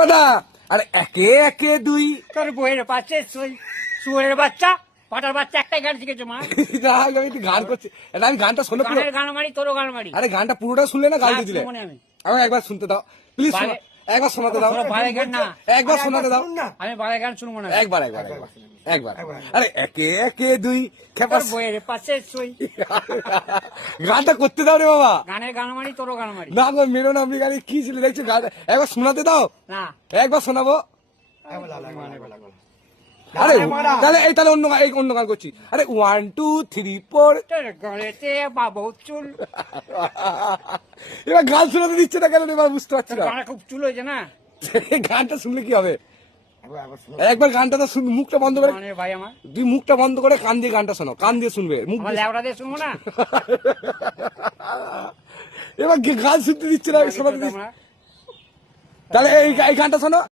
দাদা আরে একে একে দুই তোর বইয়ের পাচ্ছে শুয়ের বাচ্চা পাটার বাচ্চা একটাই গান শিখেছে মা। না, আমি একটু গান করছি। এটা আমি গানটা শোনো পুরো। গানের গান মারি তোরও গান মারি। আরে গানটা পুরোটা শুনলে না গাল দিয়ে দিলে। মনে আমি আমার একবার শুনতে দাও প্লিজ, একবার শোনাতে দাও। ভালো গান না, একবার শোনাতে দাও। আমি ভালো গান শুনবো না। একবার একবার একবার একবার আরে একে একে দুই খেপা তোর বইয়ের পাচ্ছে শুই গানটা করতে দাও রে বাবা। গানের গান মারি তোরও গান মারি। না গো মেরো না, আপনি গাড়ি কি ছিল দেখছো, গান একবার শোনাতে দাও। না একবার শোনাবো। আরে তাহলে এই তাহলে অন্য গান করছি। আরে 1 2 3 4 তোর গলেতে বাবু চুল, এবার গান শোনাতে দিচ্ছে না কেন এবার বুঝতে পারছি না। গান খুব চুল হয়েছে না। গানটা শুনলে কি হবে, একবার গানটা তো শুন, মুখটা বন্ধ করে, মানে ভাই আমার তুই মুখটা বন্ধ করে কান দিয়ে গানটা শোনো, কান দিয়ে শুনবে, মুখ আমার ল্যাবড়া দিয়ে শুনবো না। এবার গান শুনতে দিচ্ছে না, শোনাতে দিচ্ছে। তাহলে এই গানটা শোনো।